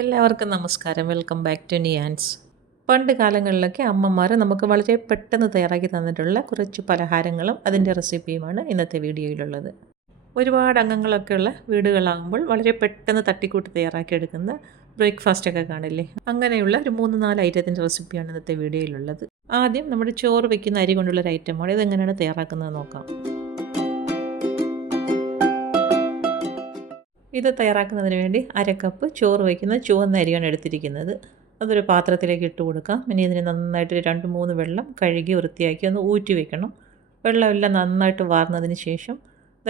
എല്ലാവർക്കും നമസ്കാരം. Welcome back to Niyans. പണ്ട് കാലങ്ങളിലൊക്കെ അമ്മമാർ നമുക്ക് വളരെ പെട്ടെന്ന് തയ്യാറാക്കി തന്നിട്ടുള്ള കുറച്ച് പലഹാരങ്ങളും അതിൻ്റെ റെസിപ്പിയുമാണ് ഇന്നത്തെ വീഡിയോയിലുള്ളത്. ഒരുപാട് അംഗങ്ങളൊക്കെ ഉള്ള വീടുകളാകുമ്പോൾ വളരെ പെട്ടെന്ന് തട്ടിക്കൂട്ടി തയ്യാറാക്കി എടുക്കുന്ന ബ്രേക്ക്ഫാസ്റ്റൊക്കെ കാണില്ലേ, അങ്ങനെയുള്ള ഒരു 3-4 ഐറ്റത്തിൻ്റെ റെസിപ്പിയാണ് ഇന്നത്തെ വീഡിയോയിലുള്ളത്. ആദ്യം നമ്മുടെ ചോറ് വയ്ക്കുന്ന അരി കൊണ്ടുള്ളൊരു ഐറ്റമാണ്. ഇതെങ്ങനെയാണ് തയ്യാറാക്കുന്നത് നോക്കാം. ഇത് തയ്യാറാക്കുന്നതിന് വേണ്ടി 1/2 കപ്പ് ചോറ് വയ്ക്കുന്ന ചുവന്ന അരിയാണ് എടുത്തിരിക്കുന്നത്. അതൊരു പാത്രത്തിലേക്ക് ഇട്ട് കൊടുക്കാം. ഇനി ഇതിന് നന്നായിട്ട് 2-3 വെള്ളം കഴുകി വൃത്തിയാക്കി ഒന്ന് ഊറ്റി വെക്കണം. വെള്ളമെല്ലാം നന്നായിട്ട് വാർന്നതിന് ശേഷം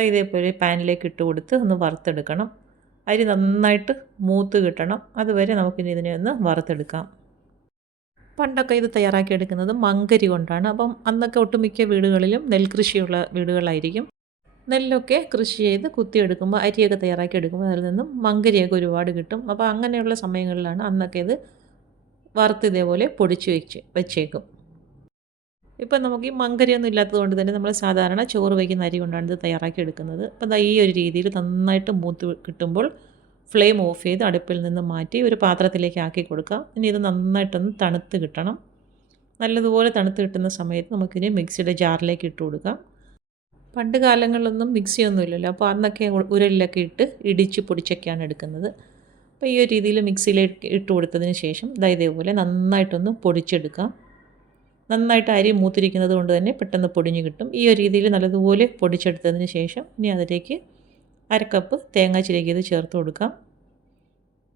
ഇതേപോലെ പാനിലേക്ക് ഇട്ട് കൊടുത്ത് ഒന്ന് വറുത്തെടുക്കണം. അരി നന്നായിട്ട് മൂത്ത് കിട്ടണം. അതുവരെ നമുക്കിനി ഇതിനെ ഒന്ന് വറുത്തെടുക്കാം. പണ്ടൊക്കെ ഇത് തയ്യാറാക്കിയെടുക്കുന്നത് മങ്കരി കൊണ്ടാണ്. അപ്പം അന്നൊക്കെ ഒട്ടുമിക്ക വീടുകളിലും നെൽകൃഷിയുള്ള വീടുകളായിരിക്കും. നെല്ലൊക്കെ കൃഷി ചെയ്ത് കുത്തിയെടുക്കുമ്പോൾ അരിയൊക്കെ തയ്യാറാക്കി എടുക്കുമ്പോൾ അതിൽ നിന്നും മങ്കരിയൊക്കെ ഒരുപാട് കിട്ടും. അപ്പോൾ അങ്ങനെയുള്ള സമയങ്ങളിലാണ് അന്നൊക്കെ ഇത് വറുത്ത് ഇതേപോലെ പൊടിച്ച് വെച്ചേക്കും. ഇപ്പം നമുക്ക് ഈ മങ്കരിയൊന്നും ഇല്ലാത്തത് കൊണ്ട് തന്നെ നമ്മൾ സാധാരണ ചോറ് വയ്ക്കുന്ന അരി കൊണ്ടാണ് ഇത് തയ്യാറാക്കി എടുക്കുന്നത്. അപ്പോൾ ഈ ഒരു രീതിയിൽ നന്നായിട്ട് മൂത്ത് കിട്ടുമ്പോൾ ഫ്ലെയിം ഓഫ് ചെയ്ത് അടുപ്പിൽ നിന്ന് മാറ്റി ഒരു പാത്രത്തിലേക്ക് ആക്കി കൊടുക്കാം. ഇനി ഇത് നന്നായിട്ടൊന്ന് തണുത്ത് കിട്ടണം. നല്ലതുപോലെ തണുത്ത് കിട്ടുന്ന സമയത്ത് നമുക്കിനി മിക്സിയുടെ ജാറിലേക്ക് ഇട്ട് കൊടുക്കാം. പണ്ട് കാലങ്ങളിലൊന്നും മിക്സിയൊന്നും ഇല്ലല്ലോ, അപ്പോൾ അന്നൊക്കെ ഉരലിലൊക്കെ ഇട്ട് ഇടിച്ച് പൊടിച്ചൊക്കെയാണ് എടുക്കുന്നത്. അപ്പോൾ ഈ ഒരു രീതിയിൽ മിക്സിയിലേക്ക് ഇട്ട് കൊടുത്തതിന് ശേഷം ഇതേപോലെ നന്നായിട്ടൊന്ന് പൊടിച്ചെടുക്കാം. നന്നായിട്ട് അരി മൂത്തിരിക്കുന്നത് കൊണ്ട് തന്നെ പെട്ടെന്ന് പൊടിഞ്ഞ് കിട്ടും. ഈ ഒരു രീതിയിൽ നല്ലതുപോലെ പൊടിച്ചെടുത്തതിന് ശേഷം ഇനി അതിലേക്ക് 1/2 കപ്പ് തേങ്ങ ചിരകിയത് ചേർത്ത് കൊടുക്കാം.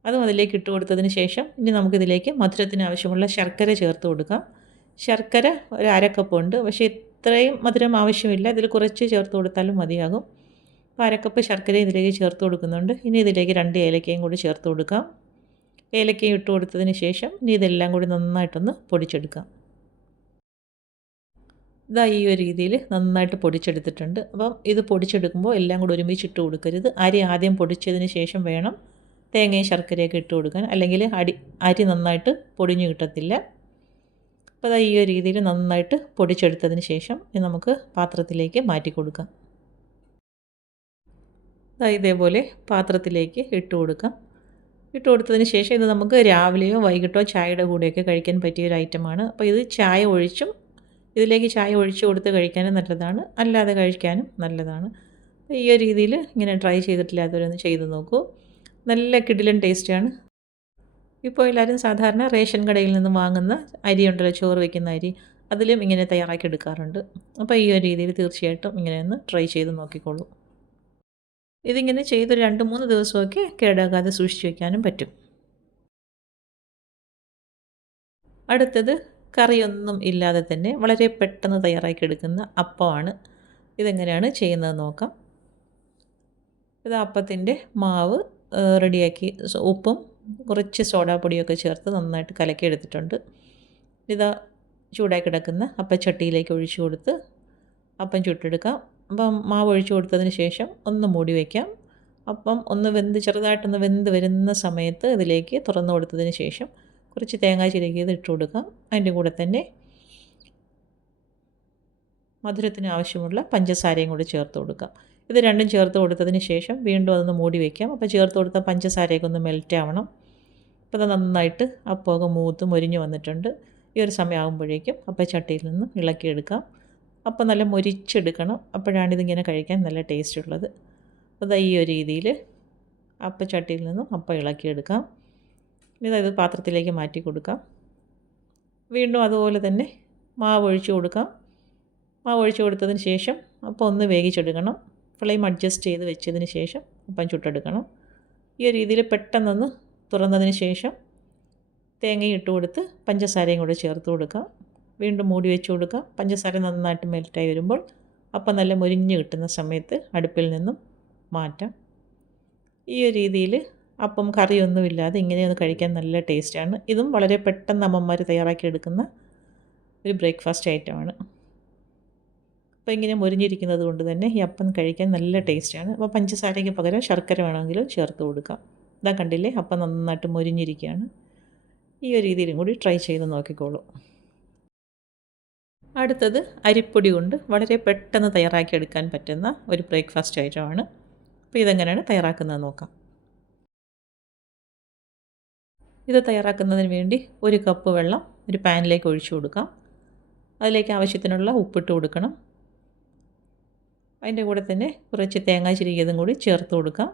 അതും അതിലേക്ക് ഇട്ട് കൊടുത്തതിന് ശേഷം ഇനി നമുക്കിതിലേക്ക് മധുരത്തിന് ആവശ്യമുള്ള ശർക്കര ചേർത്ത് കൊടുക്കാം. ശർക്കര ഒരു 1/2 കപ്പ് ഉണ്ട്, പക്ഷേ ഇത്രയും മധുരം ആവശ്യമില്ല. ഇതിൽ കുറച്ച് ചേർത്ത് കൊടുത്താലും മതിയാകും. അപ്പോൾ 1/2 കപ്പ് ശർക്കര ഇതിലേക്ക് ചേർത്ത് കൊടുക്കുന്നുണ്ട്. ഇനി ഇതിലേക്ക് 2 ഏലക്കയും കൂടി ചേർത്ത് കൊടുക്കാം. ഏലക്കയും ഇട്ട് കൊടുത്തതിന് ശേഷം ഇനി ഇതെല്ലാം കൂടി നന്നായിട്ടൊന്ന് പൊടിച്ചെടുക്കാം. ഈ ഒരു രീതിയിൽ നന്നായിട്ട് പൊടിച്ചെടുത്തിട്ടുണ്ട്. അപ്പം ഇത് പൊടിച്ചെടുക്കുമ്പോൾ എല്ലാം കൂടി ഒരുമിച്ചിട്ട് കൊടുക്കരുത്. അരി ആദ്യം പൊടിച്ചതിന് ശേഷം വേണം തേങ്ങയും ശർക്കരയൊക്കെ ഇട്ട് കൊടുക്കാൻ, അല്ലെങ്കിൽ അരി നന്നായിട്ട് പൊടിഞ്ഞു കിട്ടത്തില്ല. അപ്പോൾ ഈ ഒരു രീതിയിൽ നന്നായിട്ട് പൊടിച്ചെടുത്തതിന് ശേഷം നമുക്ക് പാത്രത്തിലേക്ക് മാറ്റി കൊടുക്കാം. ഇതേപോലെ പാത്രത്തിലേക്ക് ഇട്ട് കൊടുക്കാം. ഇട്ട് കൊടുത്തതിന് ശേഷം ഇത് നമുക്ക് രാവിലെയോ വൈകിട്ടോ ചായയുടെ കൂടെയൊക്കെ കഴിക്കാൻ പറ്റിയൊരു ഐറ്റമാണ്. അപ്പോൾ ഇത് ഇതിലേക്ക് ചായ ഒഴിച്ച് കൊടുത്ത് കഴിക്കാനും നല്ലതാണ്, അല്ലാതെ കഴിക്കാനും നല്ലതാണ്. ഈ ഒരു രീതിയിൽ ഇങ്ങനെ ട്രൈ ചെയ്തിട്ടില്ലാത്തവരൊന്ന് ചെയ്ത് നോക്കൂ. നല്ല കിടിലൻ ടേസ്റ്റാണ്. ഇപ്പോൾ എല്ലാവരും സാധാരണ റേഷൻ കടയിൽ നിന്ന് വാങ്ങുന്ന അരി ഉണ്ടല്ലോ, ചോറ് വയ്ക്കുന്ന അരി, അതിലും ഇങ്ങനെ തയ്യാറാക്കി എടുക്കാറുണ്ട്. അപ്പോൾ ഈ ഒരു രീതിയിൽ തീർച്ചയായിട്ടും ഇങ്ങനെ ഒന്ന് ട്രൈ ചെയ്ത് നോക്കിക്കോളൂ. ഇതിങ്ങനെ ചെയ്ത് 2-3 ദിവസമൊക്കെ കേടാകാതെ സൂക്ഷിച്ച് വയ്ക്കാനും പറ്റും. അടുത്തത് കറിയൊന്നും ഇല്ലാതെ തന്നെ വളരെ പെട്ടെന്ന് തയ്യാറാക്കി എടുക്കുന്ന അപ്പമാണ്. ഇതെങ്ങനെയാണ് ചെയ്യുന്നത് നോക്കാം. ഇത് അപ്പത്തിൻ്റെ മാവ് റെഡിയാക്കി ഉപ്പും കുറച്ച് സോഡാപ്പൊടിയൊക്കെ ചേർത്ത് നന്നായിട്ട് കലക്കി എടുത്തിട്ടുണ്ട്. ചൂടായി കിടക്കുന്ന അപ്പച്ചട്ടിയിലേക്ക് ഒഴിച്ചു കൊടുത്ത് അപ്പം ചുട്ടെടുക്കാം. അപ്പം മാവ് ഒഴിച്ചു കൊടുത്തതിന് ശേഷം ഒന്ന് മൂടി വയ്ക്കാം. അപ്പം ചെറുതായിട്ടൊന്ന് വെന്ത് വരുന്ന സമയത്ത് ഇതിലേക്ക് തുറന്നു കൊടുത്തതിന് ശേഷം കുറച്ച് തേങ്ങ ചിരകിയത് ഇട്ട് കൊടുക്കാം. അതിൻ്റെ കൂടെ തന്നെ മധുരത്തിന് ആവശ്യമുള്ള പഞ്ചസാരയും കൂടി ചേർത്ത് കൊടുക്കാം. ഇത് രണ്ടും ചേർത്ത് കൊടുത്തതിന് ശേഷം വീണ്ടും അതൊന്ന് മൂടി വയ്ക്കാം. അപ്പോൾ ചേർത്ത് കൊടുത്ത പഞ്ചസാരയൊക്കെ ഒന്ന് മെൽറ്റ് ആവണം. അപ്പോൾ അത് നന്നായിട്ട് അപ്പമൊക്കെ മൂത്ത് മൊരിഞ്ഞ് വന്നിട്ടുണ്ട്. ഈ ഒരു സമയമാകുമ്പോഴേക്കും ചട്ടിയിൽ നിന്ന് ഇളക്കിയെടുക്കാം. അപ്പം നല്ല മൊരിച്ചെടുക്കണം, അപ്പോഴാണ് ഇതിങ്ങനെ കഴിക്കാൻ നല്ല ടേസ്റ്റ് ഉള്ളത്. അപ്പോൾ ഈ ഒരു രീതിയിൽ ചട്ടിയിൽ നിന്നും അപ്പം ഇളക്കിയെടുക്കാം. ഇത് പാത്രത്തിലേക്ക് മാറ്റി കൊടുക്കാം. വീണ്ടും അതുപോലെ തന്നെ മാവ് ഒഴിച്ച് കൊടുക്കാം. മാവ് ഒഴിച്ച് കൊടുത്തതിന് ശേഷം അപ്പം ഒന്ന് വേവിച്ചെടുക്കണം. ഫ്ലെയിം അഡ്ജസ്റ്റ് ചെയ്ത് വെച്ചതിന് ശേഷം അപ്പം ചുട്ടെടുക്കണം. ഈ ഒരു രീതിയിൽ പെട്ടെന്നൊന്ന് തുറന്നതിന് ശേഷം തേങ്ങയും ഇട്ട് കൊടുത്ത് പഞ്ചസാരയും കൂടെ ചേർത്ത് കൊടുക്കാം. വീണ്ടും മൂടി വെച്ച് കൊടുക്കാം. പഞ്ചസാര നന്നായിട്ട് മെൽറ്റായി വരുമ്പോൾ അപ്പം നല്ല മൊരിഞ്ഞ് കിട്ടുന്ന സമയത്ത് അടുപ്പിൽ നിന്നും മാറ്റാം. ഈ ഒരു രീതിയിൽ അപ്പം കറിയൊന്നുമില്ലാതെ ഇങ്ങനെയൊന്ന് കഴിക്കാൻ നല്ല ടേസ്റ്റാണ്. ഇതും വളരെ പെട്ടെന്ന് അമ്മമാർ തയ്യാറാക്കിയെടുക്കുന്ന ഒരു ബ്രേക്ക്ഫാസ്റ്റ് ഐറ്റമാണ്. അപ്പോൾ ഇങ്ങനെ മൊരിഞ്ഞിരിക്കുന്നത് കൊണ്ട് തന്നെ ഈ അപ്പം കഴിക്കാൻ നല്ല ടേസ്റ്റാണ്. അപ്പോൾ പഞ്ചസാരയ്ക്ക് പകരം ശർക്കര വേണമെങ്കിലും ചേർത്ത് കൊടുക്കാം. കണ്ടില്ലേ, അപ്പം നന്നായിട്ട് മൊരിഞ്ഞിരിക്കുകയാണ്. ഈ ഒരു രീതിയിലും കൂടി ട്രൈ ചെയ്ത് നോക്കിക്കോളൂ. അടുത്തത് അരിപ്പൊടി കൊണ്ട് വളരെ പെട്ടെന്ന് തയ്യാറാക്കിയെടുക്കാൻ പറ്റുന്ന ഒരു ബ്രേക്ക്ഫാസ്റ്റ് ഐറ്റമാണ്. അപ്പോൾ ഇതെങ്ങനെയാണ് തയ്യാറാക്കുന്നത് നോക്കാം. ഇത് തയ്യാറാക്കുന്നതിന് വേണ്ടി ഒരു കപ്പ് വെള്ളം ഒരു പാനിലേക്ക് ഒഴിച്ചു കൊടുക്കാം. അതിലേക്ക് ആവശ്യത്തിനുള്ള ഉപ്പിട്ട് കൊടുക്കണം. അതിൻ്റെ കൂടെ തന്നെ കുറച്ച് തേങ്ങ ചിരകിയതും കൂടി ചേർത്ത് കൊടുക്കാം.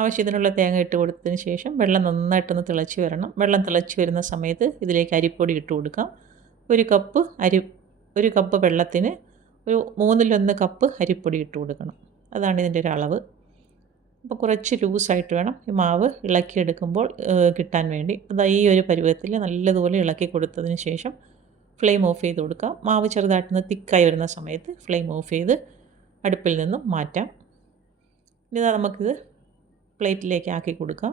ആവശ്യത്തിനുള്ള തേങ്ങ ഇട്ട് കൊടുത്തതിന് ശേഷം വെള്ളം നന്നായിട്ടൊന്ന് തിളച്ച് വരണം. വെള്ളം തിളച്ച് വരുന്ന സമയത്ത് ഇതിലേക്ക് അരിപ്പൊടി ഇട്ട് കൊടുക്കാം. ഒരു കപ്പ് വെള്ളത്തിന് ഒരു 1/3 കപ്പ് അരിപ്പൊടി ഇട്ട് കൊടുക്കണം. അതാണ് ഇതിൻ്റെ ഒരു അളവ്. അപ്പോൾ കുറച്ച് ലൂസായിട്ട് വേണം ഈ മാവ് ഇളക്കിയെടുക്കുമ്പോൾ കിട്ടാൻ വേണ്ടി. ഈ ഒരു പരുവത്തിൽ നല്ലതുപോലെ ഇളക്കി കൊടുത്തതിന് ശേഷം ഫ്ലെയിം ഓഫ് ചെയ്ത് കൊടുക്കാം. മാവ് ചെറുതായിട്ടൊന്ന് തിക്കായി വരുന്ന സമയത്ത് ഫ്ലെയിം ഓഫ് ചെയ്ത് അടുപ്പിൽ നിന്നും മാറ്റാം. ഇനി നമുക്കിത് പ്ലേറ്റിലേക്ക് ആക്കി കൊടുക്കാം.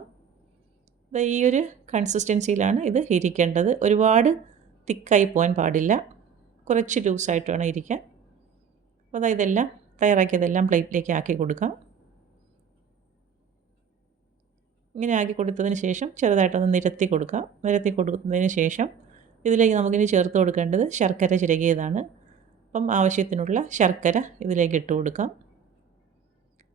ഈ ഒരു കൺസിസ്റ്റൻസിയിലാണ് ഇത് ഇരിക്കേണ്ടത്. ഒരുപാട് തിക്കായി പോകാൻ പാടില്ല, കുറച്ച് ലൂസായിട്ട് വേണം ഇരിക്കാൻ. അപ്പോൾ ഇതെല്ലാം തയ്യാറാക്കിയതെല്ലാം പ്ലേറ്റിലേക്ക് ആക്കി കൊടുക്കാം. ഇങ്ങനെ ആക്കി കൊടുത്തതിന് ശേഷം ചെറുതായിട്ടൊന്ന് നിരത്തി കൊടുക്കാം. നിരത്തി കൊടുത്തതിന് ശേഷം ഇതിലേക്ക് നമുക്കിനി ചേർത്ത് കൊടുക്കേണ്ടത് ശർക്കര ചിരകിയതാണ്. അപ്പം ആവശ്യത്തിനുള്ള ശർക്കര ഇതിലേക്ക് ഇട്ട് കൊടുക്കാം.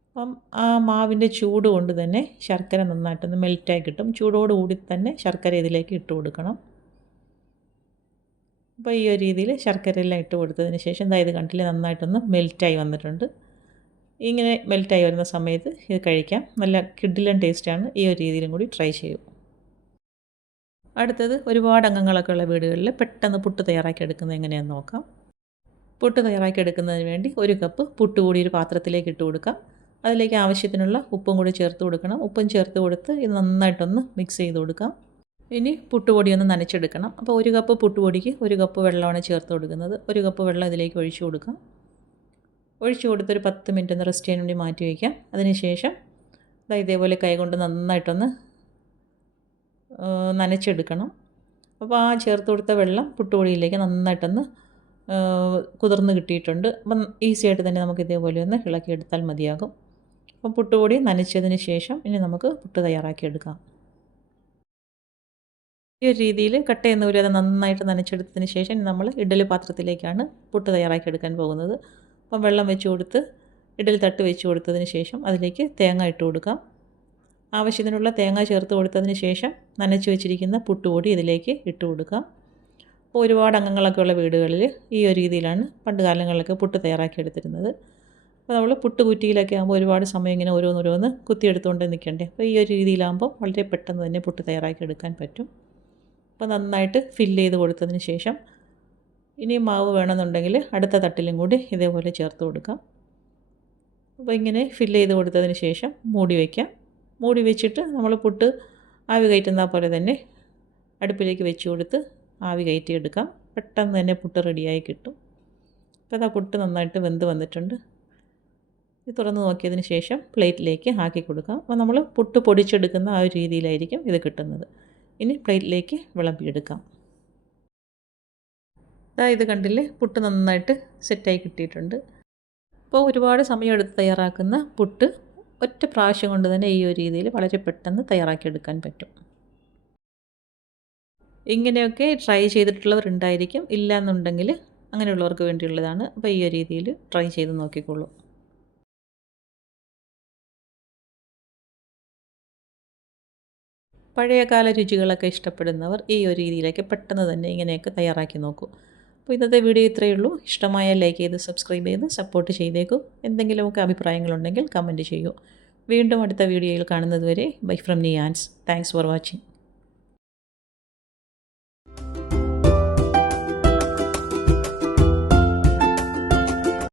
അപ്പം ആ മാവിൻ്റെ ചൂട് കൊണ്ട് തന്നെ ശർക്കര നന്നായിട്ടൊന്ന് മെൽറ്റായി കിട്ടും. ചൂടോടുകൂടി തന്നെ ശർക്കര ഇതിലേക്ക് ഇട്ട് കൊടുക്കണം. അപ്പോൾ ഈ ഒരു രീതിയിൽ ശർക്കര എല്ലാം ഇട്ട് കൊടുത്തതിന് ശേഷം ഇത് കണ്ടില്ലേ നന്നായിട്ടൊന്ന് മെൽറ്റായി വന്നിട്ടുണ്ട്. ഇങ്ങനെ മെൽറ്റായി വരുന്ന സമയത്ത് ഇത് കഴിക്കാം. നല്ല കിഡിലൻ ടേസ്റ്റാണ്. ഈ ഒരു രീതിയിലും കൂടി ട്രൈ ചെയ്യൂ. അടുത്തത് ഒരുപാട് അംഗങ്ങളൊക്കെ ഉള്ള വീടുകളിൽ പെട്ടെന്ന് പുട്ട് തയ്യാറാക്കി എടുക്കുന്നത് എങ്ങനെയാണെന്ന് നോക്കാം. പുട്ട് തയ്യാറാക്കി എടുക്കുന്നതിന് വേണ്ടി ഒരു കപ്പ് പുട്ട് കൂടി ഒരു പാത്രത്തിലേക്ക് ഇട്ട് കൊടുക്കാം. അതിലേക്ക് ആവശ്യത്തിനുള്ള ഉപ്പും കൂടി ചേർത്ത് കൊടുക്കണം. ഉപ്പും ചേർത്ത് കൊടുത്ത് ഇത് നന്നായിട്ടൊന്ന് മിക്സ് ചെയ്ത് കൊടുക്കാം. ഇനി പുട്ടുപൊടി ഒന്ന് നനച്ചെടുക്കണം. അപ്പോൾ ഒരു കപ്പ് പുട്ടുപൊടിക്ക് ഒരു കപ്പ് വെള്ളമാണ് ചേർത്ത് കൊടുക്കുന്നത്. ഒരു കപ്പ് വെള്ളം ഇതിലേക്ക് ഒഴിച്ചു കൊടുക്കാം. ഒഴിച്ചു കൊടുത്തൊരു 10 മിനിറ്റ് ഒന്ന് റെസ്റ്റ് ചെയ്യാൻ വേണ്ടി മാറ്റി വയ്ക്കാം. അതിനുശേഷം ഇതേപോലെ കൈകൊണ്ട് നന്നായിട്ടൊന്ന് നനച്ചെടുക്കണം. അപ്പോൾ ആ ചേർത്ത് കൊടുത്ത വെള്ളം പുട്ടുപൊടിയിലേക്ക് നന്നായിട്ടൊന്ന് കുതിർന്ന് കിട്ടിയിട്ടുണ്ട്. അപ്പം ഈസി ആയിട്ട് തന്നെ നമുക്ക് ഇതേപോലെ ഒന്ന് ഇളക്കിയെടുത്താൽ മതിയാകും. അപ്പം പുട്ടുപൊടി നനച്ചതിന് ശേഷം ഇനി നമുക്ക് പുട്ട് തയ്യാറാക്കിയെടുക്കാം. ഈ ഒരു രീതിയിൽ കട്ടയൊന്നും ഇല്ലാതെ നന്നായിട്ട് നനച്ചെടുത്തതിന് ശേഷം നമ്മൾ ഇഡ്ഡലി പാത്രത്തിലേക്കാണ് പുട്ട് തയ്യാറാക്കിയെടുക്കാൻ പോകുന്നത്. അപ്പം വെള്ളം വെച്ച് കൊടുത്ത് ഇഡ്ഡലി തട്ട് വെച്ച് കൊടുത്തതിന് ശേഷം അതിലേക്ക് തേങ്ങ ഇട്ട് കൊടുക്കാം. ആവശ്യത്തിനുള്ള തേങ്ങ ചേർത്ത് കൊടുത്തതിന് ശേഷം നനച്ച് വെച്ചിരിക്കുന്ന പുട്ടുപൊടി ഇതിലേക്ക് ഇട്ട് കൊടുക്കാം. അപ്പോൾ ഒരുപാട് അംഗങ്ങളൊക്കെ ഉള്ള വീടുകളിൽ ഈ ഒരു രീതിയിലാണ് പണ്ട് കാലങ്ങളിലൊക്കെ പുട്ട് തയ്യാറാക്കിയെടുത്തിരുന്നത്. അപ്പോൾ നമ്മൾ പുട്ട് കുറ്റിയിലൊക്കെ ആകുമ്പോൾ ഒരുപാട് സമയം ഇങ്ങനെ ഓരോന്നോരോന്ന് കുത്തിയെടുത്തുകൊണ്ട് നിൽക്കണ്ടേ. അപ്പോൾ ഈ ഒരു രീതിയിലാകുമ്പോൾ വളരെ പെട്ടെന്ന് തന്നെ പുട്ട് തയ്യാറാക്കിയെടുക്കാൻ പറ്റും. അപ്പോൾ നന്നായിട്ട് ഫില്ല് ചെയ്ത് കൊടുത്തതിന് ശേഷം ഇനി മാവ് വേണമെന്നുണ്ടെങ്കിൽ അടുത്ത തട്ടിലും കൂടി ഇതേപോലെ ചേർത്ത് കൊടുക്കാം. അപ്പോൾ ഇങ്ങനെ ഫില്ല് ചെയ്ത് കൊടുത്തതിന് ശേഷം മൂടി വയ്ക്കാം. മൂടി വെച്ചിട്ട് നമ്മൾ പുട്ട് ആവി കയറ്റുന്ന പോലെ തന്നെ അടുപ്പിലേക്ക് വെച്ച് കൊടുത്ത് ആവി കയറ്റിയെടുക്കാം. പെട്ടെന്ന് തന്നെ പുട്ട് റെഡിയായി കിട്ടും. അപ്പോൾ പുട്ട് നന്നായിട്ട് വെന്ത് വന്നിട്ടുണ്ട്. ഇത് തുറന്ന് നോക്കിയതിന് ശേഷം പ്ലേറ്റിലേക്ക് ആക്കി കൊടുക്കാം. അപ്പോൾ നമ്മൾ പുട്ട് പൊടിച്ചെടുക്കുന്ന ആ ഒരു രീതിയിലായിരിക്കും ഇത് കിട്ടുന്നത്. ഇനി പ്ലേറ്റിലേക്ക് വിളമ്പിയെടുക്കാം. ഇത് കണ്ടില്ലേ പുട്ട് നന്നായിട്ട് സെറ്റായി കിട്ടിയിട്ടുണ്ട്. അപ്പോൾ ഒരുപാട് സമയമെടുത്ത് തയ്യാറാക്കുന്ന പുട്ട് ഒറ്റ പ്രാവശ്യം കൊണ്ട് തന്നെ ഈ ഒരു രീതിയിൽ വളരെ പെട്ടെന്ന് തയ്യാറാക്കിയെടുക്കാൻ പറ്റും. ഇങ്ങനെയൊക്കെ ട്രൈ ചെയ്തിട്ടുള്ളവരുണ്ടായിരിക്കും. ഇല്ല എന്നുണ്ടെങ്കിൽ അങ്ങനെയുള്ളവർക്ക് വേണ്ടിയുള്ളതാണ്. അപ്പോൾ ഈ ഒരു രീതിയിൽ ട്രൈ ചെയ്ത് നോക്കിക്കോളൂ. പഴയകാല രുചികളൊക്കെ ഇഷ്ടപ്പെടുന്നവർ ഈ ഒരു രീതിയിലേക്ക് പെട്ടെന്ന് തന്നെ ഇങ്ങനെയൊക്കെ തയ്യാറാക്കി നോക്കൂ. അപ്പോൾ ഇന്നത്തെ വീഡിയോ ഇത്രയേ ഉള്ളൂ. ഇഷ്ടമായാൽ ലൈക്ക് ചെയ്ത് സബ്സ്ക്രൈബ് ചെയ്ത് സപ്പോർട്ട് ചെയ്തേക്കൂ. എന്തെങ്കിലുമൊക്കെ അഭിപ്രായങ്ങളുണ്ടെങ്കിൽ കമൻറ്റ് ചെയ്യൂ. വീണ്ടും അടുത്ത വീഡിയോയിൽ കാണുന്നത് വരെ bye from Niyans. Thanks for watching.